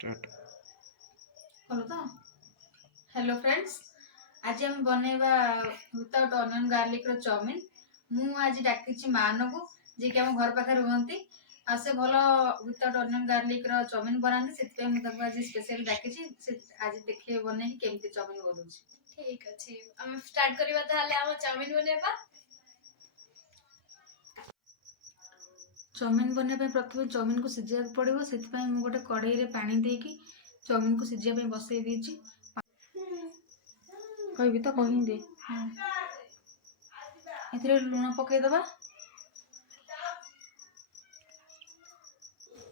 Hello तो hello friends, आज हम बनेबा विदाउट अनियन गार्लिक रो चाउमिन। मु आज डाकिछि मान को जे कि हम घर पाखे रुहंती आ से भलो विदाउट अनियन गार्लिक रो चाउमिन बनांती, सेति मु ताको आज स्पेशल डाकिछि। से आज देखिए बने कि केमती चाउमिन बनउछि। ठीक अछि, हम स्टार्ट करबा ताले हम चाउमिन बनेबा। चाउमिन बने पे प्रथम चाउमिन को सिजिया पड़िबो, सेति पय मु गोटे कढ़ाई रे पानी देकी चाउमिन को सिजिया पे बसई दीची। कहबी तो कहि दे। एथिरे लूण पके दबा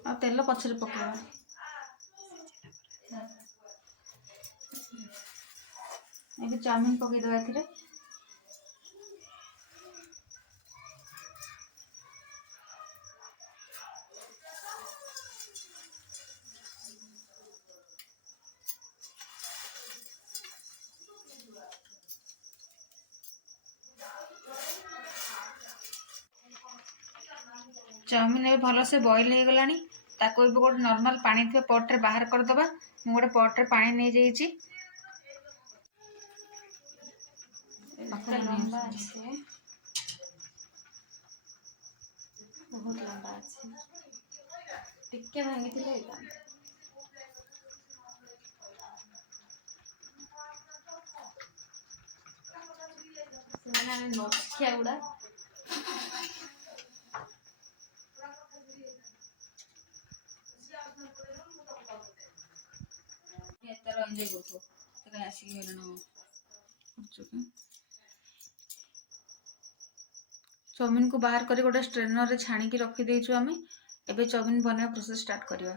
आ तेल पछरे पकेबा। एबे चाउमिन पके दबा एथिरे। चाउमिन ए भल से बॉईल हो गलानी, ताको एबे गोटे नॉर्मल पानी थे पॉट रे बाहर कर दबा। मु गोटे पॉट रे पानी नै जाईची। लंबा अछि, बहुत लंबा अछि, टिके भांगी थिले एता सेना नोखिया उडा एता रंजे गोतो तका आसी गेलनो चुके। चाउमिन को बाहर करी गोटे स्ट्रेनर रे छाणी की रखी देइछु हमें। एबे चाउमिन बना प्रोसेस स्टार्ट करिवा।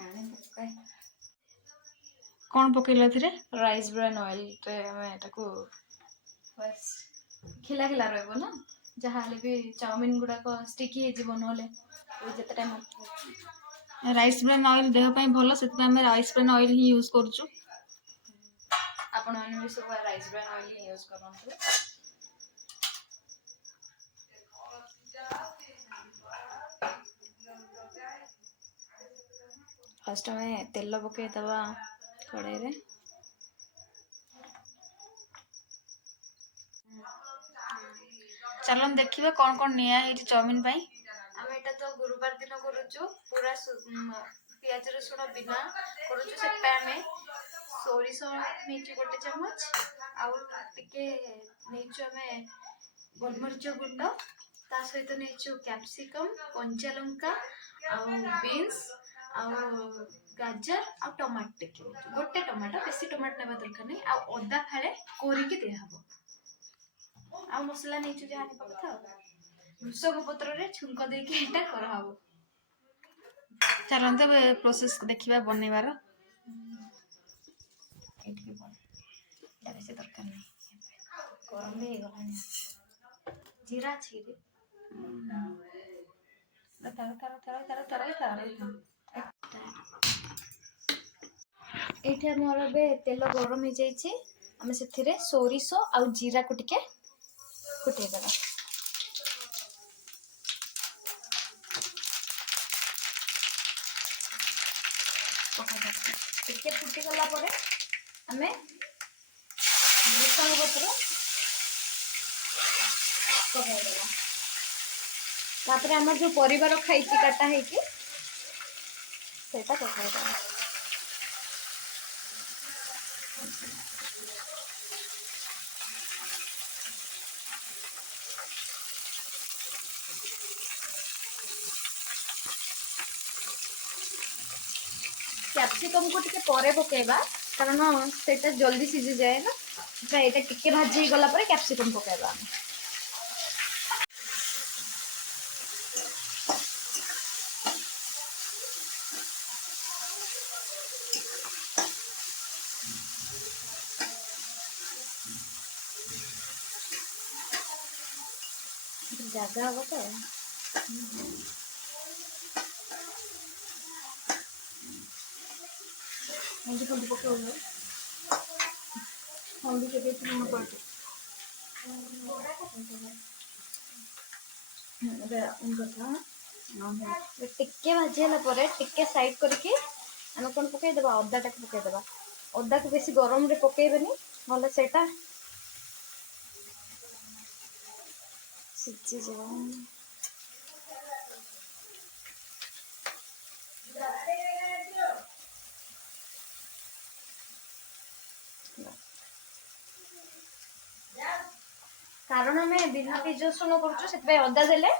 आने पकाय कोन पकेला थिरे राइस ब्रान ऑयल रे हमें एटाको बस खिला खिला रहबो ना, जहां ले भी चाउमिन गुडा को स्टिकी हे जीवन होले ओ जते टाइम राइस ब्रान ऑयल देह पय भलो, सेति हमें राइस ब्रान ऑयल ही यूज करछु। आपण माने भी सब राइस ब्रान ऑयल ही यूज करनथु। फर्स्ट में तेल पके दबा कड़ाई रे। चलन देखिबे कोन कोन निया हे चाउमिन पय। हम एटा तो गुरुवार दिन करूछु, पूरा पियाज रसुण बिना करूछु। सेटा में सोरिषो नेचु गोटे चम्मच, आउ टिके नेचु हमें गोलमरिच गुंड, ता सहित नेचु कैप्सिकम, कंचा लंका आउ बीन्स आउ गाजर आउ टमाटो टिके गोटे टमाटो, बेसी टमाटो नेबा दरकार नै। आउ अदा फाळे कोरी के दिया हबो। आ मसला नेचु जानि पकथा भुसंग पत्र रे छुंक दे के एटा करा हबो। चलन तबे प्रोसेस देखिबा बनेबार। एटके बन एटा बेसी दरकार नै, गरम भी गलानी। जीरा छिरे तार तार तार तार तार तार एठे मोर बे तेल गरम हो जाइछे। हम सेथिरे सोरिषो आ जीरा को टिके फुटे देबा। टिके फुटी गला परे हमें भुसंग पत्र पकाई देबा। तापरे हमर जो परिवार खाइछि काटा है कि सेटा पकाई देबा। कैप्सिकम को टिके परे पकेबा, कारण सेटा जल्दी सिझी जाए ना। तो एटा टिके भाजी गला परे कैप्सिकम पकेबा। जागा हबो तो हल्दी हल्दी पकेबो। हल्दी के तुम पड़ते अबे उनका था टिके भाजी होला परे टिके साइड करके आम कौन पकईदेवा अदा टाक पकईदेवा अदा को बेसी गरम रे पकईबेनी ना सेटा सिझी जाओ। कारण आम बिना पिज रसुण कर अदा देले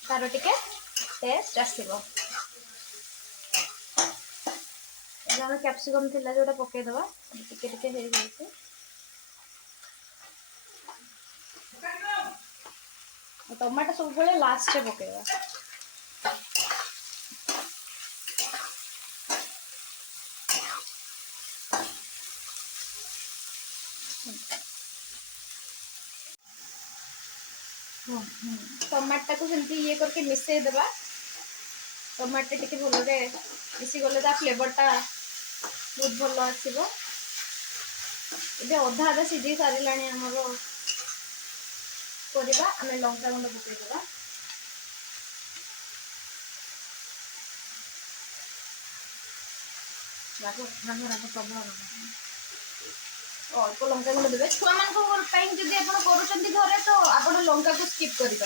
तार टिके टेस्ट आसो। कैप्सिकम थिला जोटा पकईदेवा टिके टिके हो जाए टमाटो सब लास्ट पकईवा। टमाटा को सेमती ये करके मिसई देवा टमाटो टिके भलरे मिसी गले ता फ्लेवरटा बहुत भल आसो। ये अधा अधा सीझे सारे आमर परिबा आम लंका गुंड पकईदेवा अल्प लंका गुंड देवे छुआ मान जब आप घरे तो आप लंका को स्किप करें।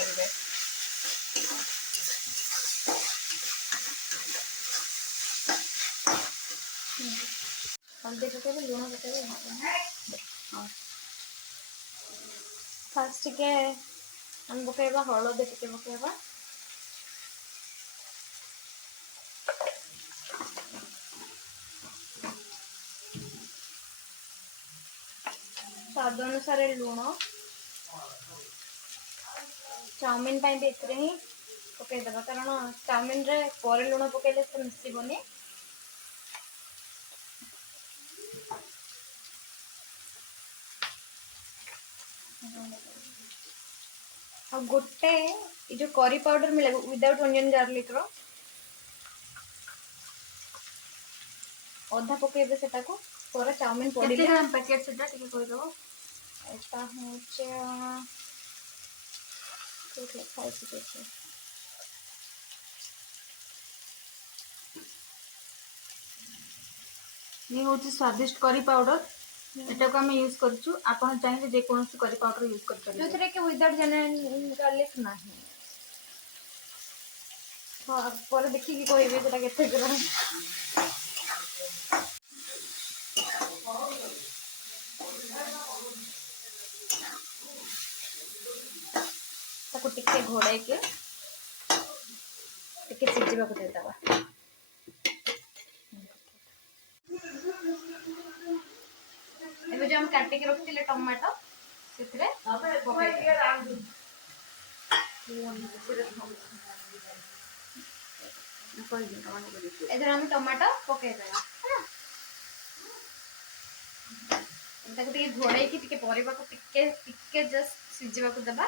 हल्दी पकेबे लुण पकेबे फास्ट टिके हम पकेबा हलदी टिके पकेबा स्वाद अनुसार लुण चाउमिन भी एथरे ही पकईदेवा कारण चाउमिन रे पर लुण पकेले से मिसबनी। गोटे जो करी पाउडर मिले विदाउट ऑनियन गार्लिक रो अधा पकेबे सेटा को पर चाउमिन पड़िले केते ग्राम पैकेट सेटा टिके कहि दो एटा होचे ठीक है 5 के ये होची स्वादिष्ट करी पाउडर एटा को हम यूज करछु आपण चाहिए जे कोन से करी पाउडर यूज कर परिबे जोथरे के विदाउट गार्लिक नाही हां पर देखि कि कहबे जेटा केते ग्राम ताको टिके घोड़े के टिके सिझिबा को देदबा। एबे जो हम काटी के रखथिले टमाटो सेथरे इधर हम टमाटो पके देबा एटा को घोड़े की टिके परिबा को टिके जस्ट सिझिबा को देबा।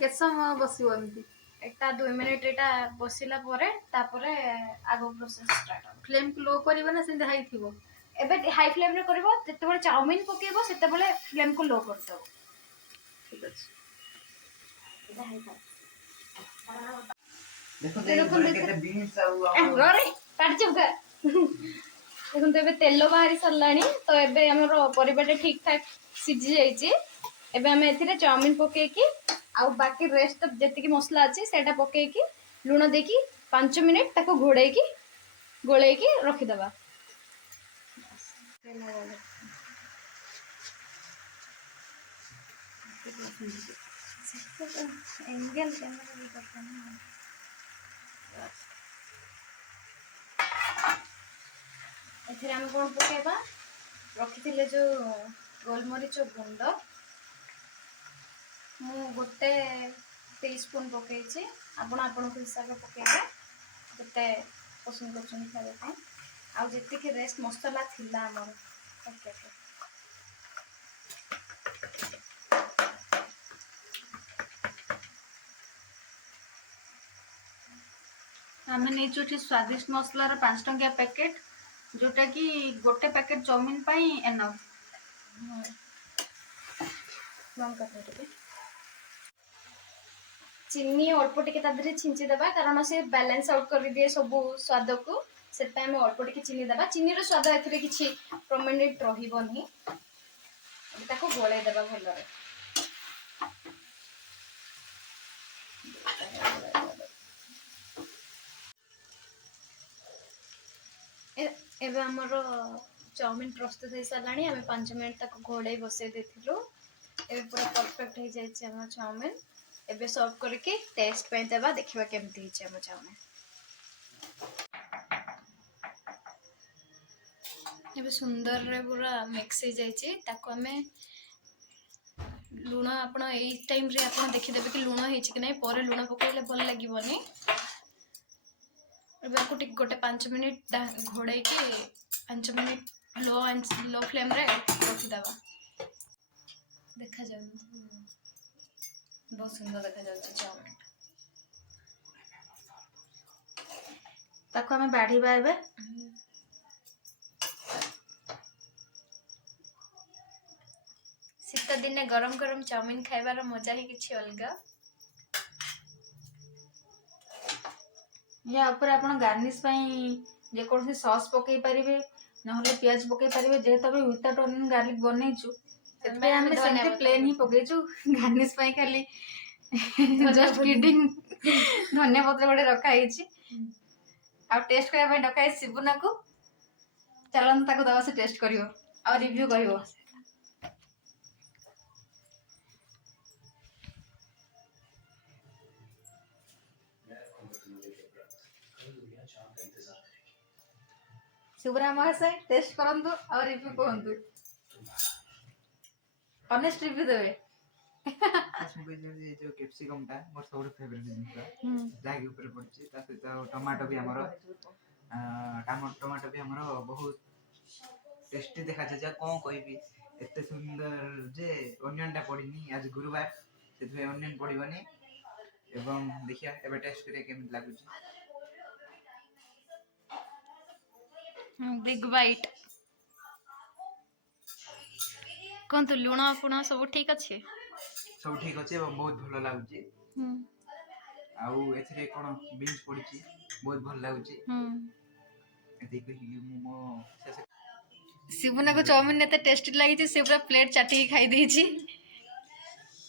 के समय बसियो एमती एटा 2 मिनिट एटा बसिला परे तापरे आगो प्रोसेस स्टार्ट हो। फ्लेम लो करबा ना सिंध हाई थिबो एबे हाई फ्लेम रे करबो जते बेले चाउमिन पकेबो सेते बेले फ्लेम को लो कर दो। ठीक अछि एटा हाई था देखो केते बीन्स रे काट चुका देखो तो एबे तेलो बाहरी सरलानी तो एबे हमर परिबाटे ठीक ठाक सिझी जाईची। एबे हम एथिरे चाउमिन पके की आ बाकी रेस्ट जति की मसला अछि सेटा पके की लूण दे की 5 मिनिट ताको घोड़े की गोले की रखि दबा। एंगल कैमरा भी करता ना एथिरे हम कोन पकेबा रखिथिले जो गोलमरीच गुंड मु गोटे टीस्पून पकईची आपण आपण हिसाब पकेबे जते पसंद करछन खाबे पई आ जति के रेस्ट मसाला थिला हमर ओके आम नहीं स्वादिष्ट मसलार 5 टंकिया पैकेट जोटा कि गोटे पैकेट चाउमिन पाई एनफ बंद कर दे। ଚିନି ଅଳ୍ପ ଟିକେ ତା ଦେହରେ ଛିଞ୍ଚି ଦେବା କାରଣ ସେ ବାଲାନ୍ସ ଆଉଟ୍ କରିଦିଏ ସବୁ ସ୍ୱାଦକୁ। ସେଥିପାଇଁ ଆମେ ଅଳ୍ପ ଟିକେ ଚିନି ଦେବା। ଚିନିର ସ୍ୱାଦ ଏଥିରେ କିଛି ପ୍ରମିନେଣ୍ଟ ରହିବନି। ତାକୁ ଗୋଳେଇ ଦେବା ଭଲରେ। ଏବେ ଆମର ଚାଉମିନ ପ୍ରସ୍ତୁତ ହେଇସାରିଲାଣି। ଆମେ 5 ମିନିଟ୍ ତାକୁ ଘୋଡ଼େଇ ବସେଇ ଦେଇଥିଲୁ। ଏବେ ପୁରା ପରଫେକ୍ଟ ହେଇଯାଇଛି ଆମ ଚାଉମିନ। ଏବେ ସର୍ଭ କରିକି ଟେଷ୍ଟ ପାଇଁ ଦେବା, ଦେଖିବା କେମିତି ହେଇଛି ଆମ ଚାଉମିନ। ଏବେ ସୁନ୍ଦରରେ ପୁରା ମିକ୍ସ ହେଇଯାଇଛି। ତାକୁ ଆମେ ଲୁଣ ଆପଣ ଏଇ ଟାଇମରେ ଆପଣ ଦେଖିଦେବେ କି ଲୁଣ ହେଇଛି କି ନାହିଁ। ପରେ ଲୁଣ ପକାଇଲେ ଭଲ ଲାଗିବନି। ଏବେ ଆକୁ ଟିକେ ଗୋଟେ 5 ମିନିଟ୍ ଘୋଡ଼େଇକି 5 ମିନିଟ୍ ଲୋ ଫ୍ଲେମ୍ରେ ରଖିଦେବା। ଦେଖାଯାଉ ବହୁତ ସୁନ୍ଦର ଦେଖାଯାଉଛି ଚାଉମିନ। ତାକୁ ଆମେ ବାଢିବା ଏବେ। ଶୀତ ଦିନେ ଗରମ ଗରମ ଚାଉମିନ ଖାଇବାର ମଜା ହିଁ କିଛି ଅଲଗା। ୟା ଉପରେ ଆପଣ ଗାର୍ନିଶ ପାଇଁ ଯେକୌଣସି ସସ୍ ପକେଇ ପାରିବେ, ନହେଲେ ପିଆଜ ପକେଇ ପାରିବେ। ଯେହେତୁ ଆମେ ୱିଦାଉଟ୍ ଅନିଅନ୍ ଗାର୍ଲିକ ବନେଇଛୁ, ସେଥିପାଇଁ ଆମେ ସେମିତି ପ୍ଲେନ୍ ହିଁ ପକେଇଛୁ। ଗାର୍ନିଶ ପାଇଁ ଖାଲି ଜଷ୍ଟ କିଡିଂ ଧନିଆ ପତ୍ର ଗୋଟେ ରଖା ହେଇଛି। ଆଉ ଟେଷ୍ଟ କରିବା ପାଇଁ ଡକା ହେଇଛି ଶିବୁନାକୁ। ଚାଲନ୍ତୁ ତାକୁ ଦବା, ସେ ଟେଷ୍ଟ କରିବ ଆଉ ରିଭ୍ୟୁ କହିବ। ଶିବୁନା ମହାଶୟ ଟେଷ୍ଟ କରନ୍ତୁ ଆଉ ରିଭ୍ୟୁ କୁହନ୍ତୁ। ଅନେଷ୍ଟ ରିଭ୍ୟୁ ଦେବେ। जो कैप्सिकम टा मोर सब फेवरेट जिनस जागी ऊपर पड़ची ता सहित टमाटो भी हमरो टमाटो भी हमरो बहुत टेस्टी देखा जा कोन कहबी एते सुंदर जे ओनियन टा पड़ीनी आज गुरुवार सेतबे ओनियन पड़ीबनी एवं देखिया एबे टेस्ट करे केम लागुची। बिग बाइट कहतु लुण फुण सब ठीक अच्छे सब ठीक अच्छे एवं बहुत भल लागुची। आउ एथिरे कोन बीन्स पड़ीची बहुत भल लागुची। एति कहि मो शिबुना को चाउमिन एते टेस्टी लागी से पूरा प्लेट चाटी खाई देछि।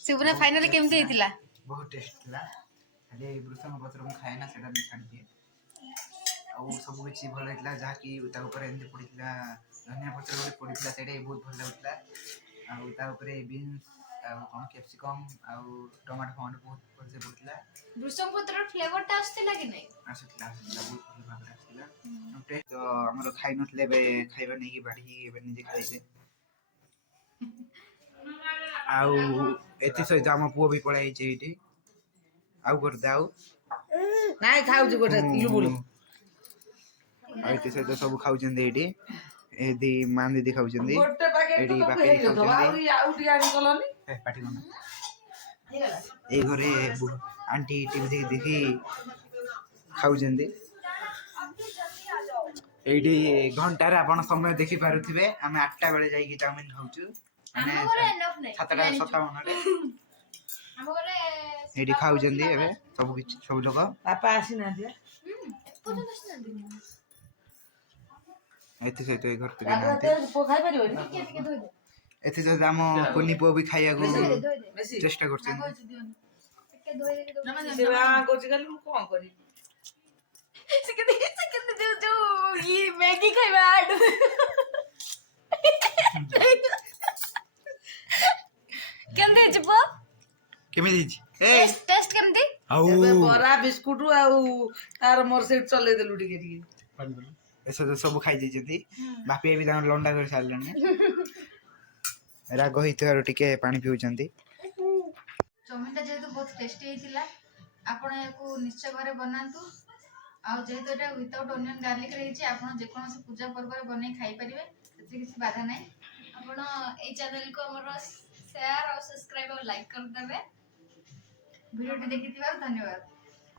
शिबुना फाइनली केमती हेतिला? बहुत टेस्ट ला खाली ब्रुसम पत्र मु खाए ना सेटा भी छाड़ दिए आउ सब किछि भल हेतला जहा कि ता ऊपर एंदी पड़ीतला धनिया पत्र गोटे पड़ीतला सेटा बहुत भल लागुतला आउ ता ऊपर बीन्स आउ कोन कैप्सिकम आउ टमाटो फंड बहुत भल से पड़ीतला। भृषंग पत्र फ्लेवर टा आस्थिला कि नै? आसला बहुत भल भाबरे आसला टेस्ट तो हमर खाइ नथले बे खाइबा नै कि बाडी एबे निजे खाइबे आउ एति सहित हम पुओ भी पळाई छै एठी आउ कर दाउ नाइ खाउ छु गोटे लुबुलु आ एति सहित सब खाउ जंदे एठी एदी मान दीदी खाउ जंदे गोटे पैकेट एडी तो बापे फेरि खाउ दो जंदे आउ टियारी कलनी ए पाटी कोना ए घरे आंटी टीवी देखि खाउ जंदे एडी घंटारे आपण समय देखि पारुथिबे हमें 8टा बेले जाई कि चाउमिन खाउछु माने 7टा 57 रे हम घरे एडी खाउ जंदे एबे सब किछ सब लोग पापा आसी ना दिया पतो दस ना एति सहित ए घर के रात नाते पो खाइ परिबो नि के के धोइ दे एति सहित हम कोनी पो भी खाइया को धोइ दे बेसी चेष्टा करछन के धोइ दे से आ कोची गली मु कोन करी से जो ये मैगी खाइबा आड केमती जिपो केमे दी ए टेस्ट केमती आउ एबे बरा बिस्कुट आउ तार मोर सेट चले देलु टिके टिके ऐसा तो सब खाई जैती बापी भी तांगर लंडा कर सारलनी राग हितरो टिके पानी पिउचंती। चाउमिन टा जेहेतु बहुत टेस्टी हेतिला आपण याको निश्चय घरे बनातु आ जेहेतु एटा विदाउट ओनियन गार्लिक रहिछि आपण जे कोनोसी पूजा पर्व रे बनै खाइ परिबे सेति किछि बाधा नै। आपण ए चैनल को हमर शेयर और सब्सक्राइब और लाइक कर देबे। वीडियो देखिथिबार धन्यवाद।